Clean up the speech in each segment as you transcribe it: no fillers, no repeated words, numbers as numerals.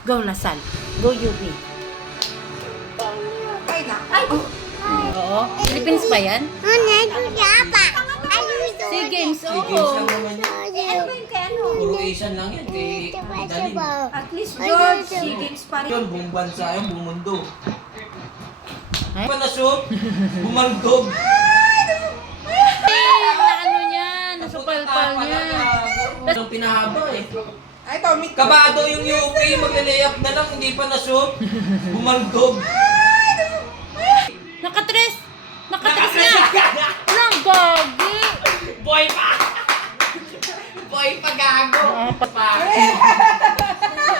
Go, Lasal. Go, UP. Ay, oo. Philippines ba yan? SEA Games, Games oo. lang naman yan. Puro Asian lang yan. Kay Dalin. At least George, SEA Games pa rin. Yun, buong bansa yun, buong mundo. Ay. Pa na shoot, bumandog. Ano niya? Nasupalpal niya. Anong pinahaba eh. Kabado yung UP, magle-layup na lang, hindi pa na-shoot. Bumandog. Nakatres! Nakatres na! Nang gagi! Boy pa! Boy pa gago! Pa!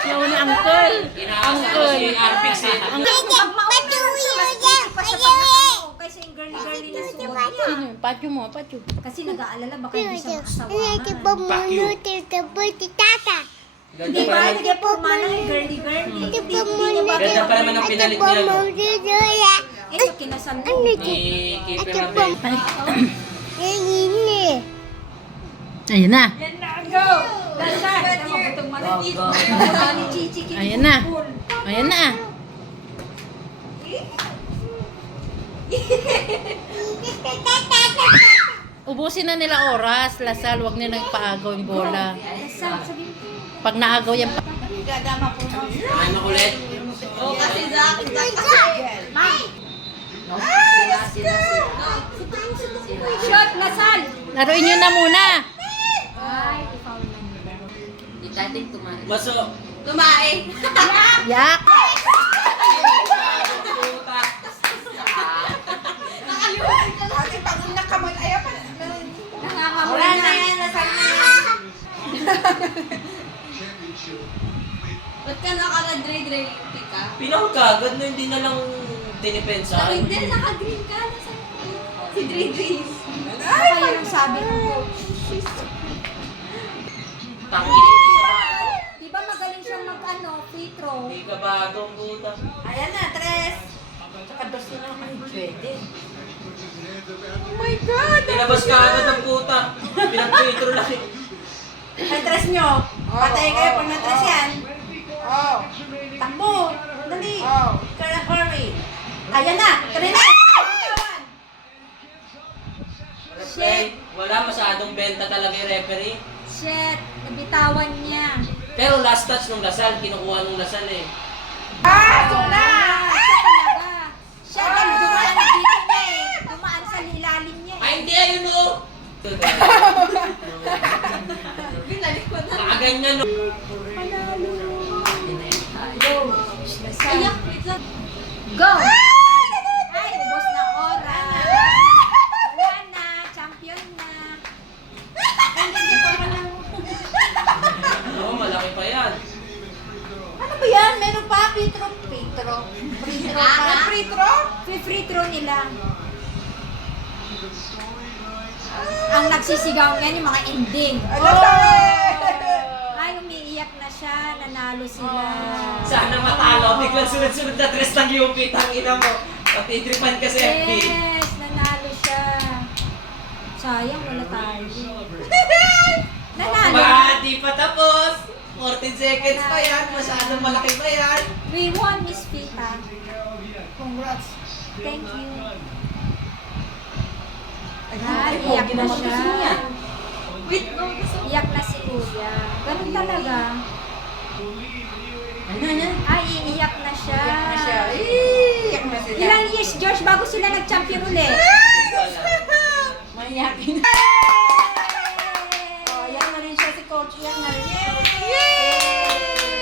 Yung ni Uncle. Inaasa ko si Arpix eh. Kasi yung girly-girly na suot niya. Sino? Patyo mo, patyo. Kasi nag-aalala baka hindi siya makasawahan. Di ba? Hindi po mana yung girly-girly. Hindi niya Ganda pa naman ang pinalit nila. No? Ito, kinasal mo. Ni Keeper Ramel. Ayan na. Go! Lansan! Mabutong managit. Ni Chichi Kitty. Ayan na. Ayan na. Ubusin na nila oras. Lasal, wag nila nagpaagaw yung bola. Lansan, sabi mo. Pag naagaw yan, Ano ulit? Shot, Lasal! laruin nyo na muna. Ay, i-foul lang nila. Maso. Yak. Nangangamura na yan, Lasal na yan. Ba't ka naka-dre-dre ka? Pinakul kagad na hindi na lang dinipensahan. Hindi, naka-green ka. Nasa si Dre-Dre. Baka yun ang sabi ko. Tangin, Di ba magaling siyang mag-ano, free throw? hindi ka ba itong buta? Ayan na, Tres. Tsaka dos na lang kayo. Pwede. Tinabas ka agad ng puta. Pinag-petro lang eh. Ay, Tres nyo. Patay kayo pag na-Tres yan. Takbo. Dali. Kaya hurry. Ayan na. Kanina. Shit! Wala masyadong benta talaga yung referee. Shit, nabitawan niya. Pero last touch nung Lasal, kinukuha nung Lasal eh. Talaga. Siya ang dumaan dito niya eh. Dumaan sa ilalim niya eh. Ay, hindi ayun o! Binalik ko na. Nakaganyan no. Ayak. Go! Ay, ubos na oras. Wala na, champion na. Hindi pa man lang. Oo, malaki pa yan. Ano ba yan? Meron pa? Free throw. Free throw. Free throw pa. Free throw? Free throw nila. Ang nagsisigaw yan yung mga ending. Ay, umiiyak na siya. Nanalo sila. Sana matalo. Biglang sunod-sunod na tres ng UP. Tangina mo. Patitripan ka sa FB. Yes, nanalo siya. Sayang, wala tayo. Nanalo. Di pa tapos. 14 seconds pa yan. Masyadong malaki pa yan. We won, Miss Pita. Congrats. Thank you. Ay, iyak na siya. Wait, no. Iyak na si Kuya. Ganun talaga. Ano yan? Ay, iiyak na siya. Iyak na sila. Ilang years, George, bago sila nag-champion ulit? Mayakin. Oh, yan na rin siya si Coach. Yan na rin.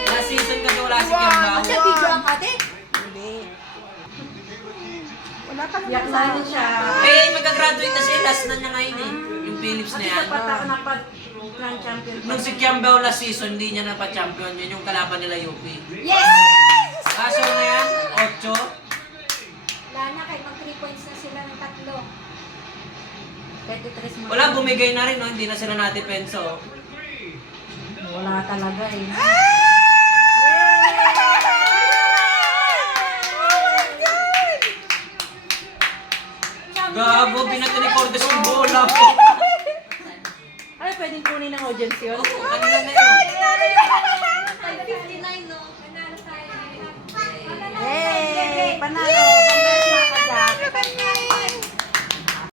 Last season kasi wala si Kimbao. Kasi video ang ate? Hindi. Wala ka naman. Iyak na rin siya. Eh, magagraduate na siya. Last na niya ngayon eh. Yung Philips na yan. Grand champion. Nung si Kiambao last season, hindi niya napa-champion. Yun yung kalaban nila UP. Yes! Kaso na yan, 8. Wala na, kahit mag 3 points na sila ng tatlo. 23 mo. Wala, bumigay na rin, no? Hindi na sila nadepensa, oh. Wala talaga eh. Gago, pinatinikordes yung bola. Ay, pwedeng kunin ng audience yun? Ano lang na yun? 59, no? Nanalo panalo.